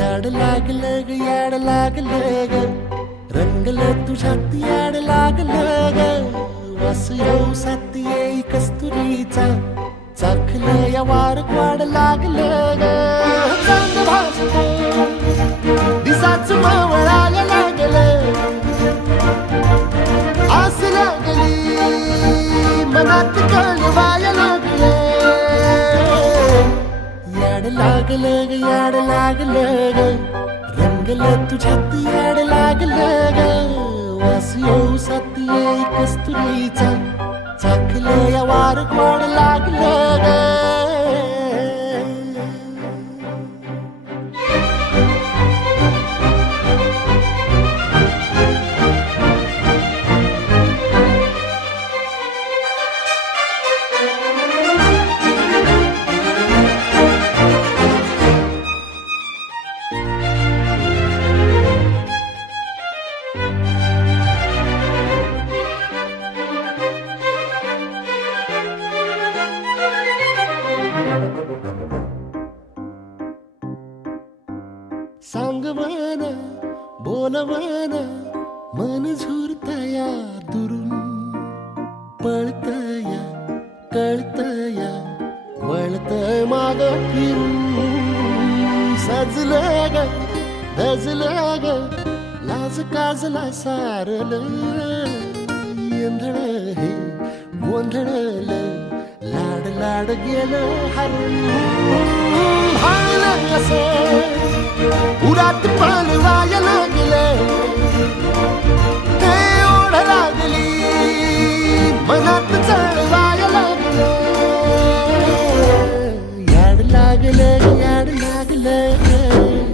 याड लागलं ग याड लागलं ग रंगलं तुझ्यात याड लागलं ग वास येऊ साथ येई कस्तुरीचा चाखलं या वार वाड लागलं ग चांद भासलं दिसाच मावळायला लागलं आस लागली मनात कळवायला लागलं याड लागलं ग याड लागलं ग रंगलं तुझ्यात याड लागलं ग वास येऊ साथ येई कस्तुरीचा चाखलं या वार गोड लागलं ग सांगवाना बोलवाना मन झुरतया दुरून पळतया कळतया वळतय माग फिरून सजलं ग धजलं ग लाज काजला सारलं येंधळ हे गोंधळलं लाड लाड गेलं हरून भाळलं असं उरात पालवाया लागलं ते ओढ लागली मनात चळवाया लागलं याड लागलं याड लागलं